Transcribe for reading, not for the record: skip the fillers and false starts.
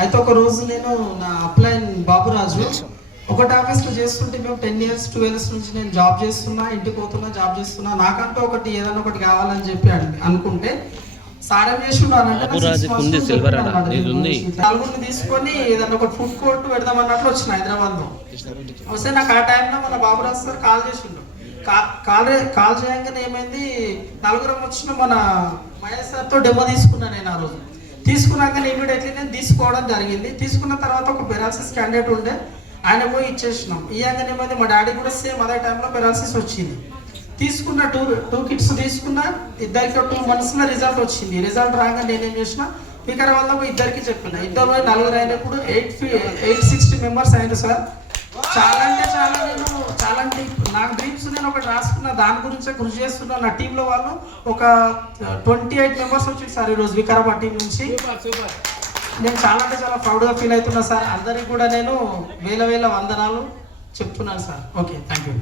అయితే ఒక రోజు నేను నా అప్లైన్ బాబురాజు ఒకటి ఆఫీస్లో చేస్తుంటే మేము 10 years 12 years నుంచి నేను జాబ్ చేస్తున్నా, ఇంటికి పోతున్నా, జాబ్ చేస్తున్నా, నాకంటూ ఒకటి ఏదైనా ఒకటి కావాలని చెప్పి అనుకుంటే సార్ ఏం చేస్తున్నానంటే నలుగురిని తీసుకొని ఏదైనా ఒక ఫుడ్ కోర్ట్ పెడదాం అన్నట్లు వచ్చిన హైదరాబాద్లో వస్తే నాకు ఆ టైంలో మన బాబురాజు సార్ కాల్ చేసిండు. కాల్ చేయగానే ఏమైంది, నలుగురం వచ్చిన మన మహేష్ సార్తో డెమో తీసుకున్నాను నేను. ఆ రోజు తీసుకున్నాక ఇమీడియట్లీ నేను తీసుకోవడం జరిగింది. తీసుకున్న తర్వాత ఒక పెరాలసిస్ క్యాండిడేట్ ఉండే, ఆయన పోయి ఇచ్చేసినాం. ఇయ్యంగానే ఏమైంది, మా డాడీ కూడా సేమ్ అదే టైంలో పెరాలసిస్ వచ్చింది. తీసుకున్న టూ కిట్స్ తీసుకున్న, ఇద్దరికి 2 monthsలో రిజల్ట్ వచ్చింది. రిజల్ట్ రాగా నేనేం చేసిన, వికారాబాద్లో ఇద్దరికి చెప్పిన, ఇద్దరు 4 అయినప్పుడు 860 members అయింది సార్. చాలా అంటే చాలా, నేను చాలా అంటే నాకు డ్రీమ్స్ నేను ఒకటి రాసుకున్న, దాని గురించే కృషి చేస్తున్నా. నా టీంలో వాళ్ళు ఒక 28 members వచ్చింది సార్ ఈరోజు వికారాబాద్ టీం నుంచి. నేను చాలా అంటే చాలా ప్రౌడ్గా ఫీల్ అవుతున్నా సార్. అందరికి కూడా నేను వేల వందనాలు చెప్తున్నాను సార్. Okay, thank you.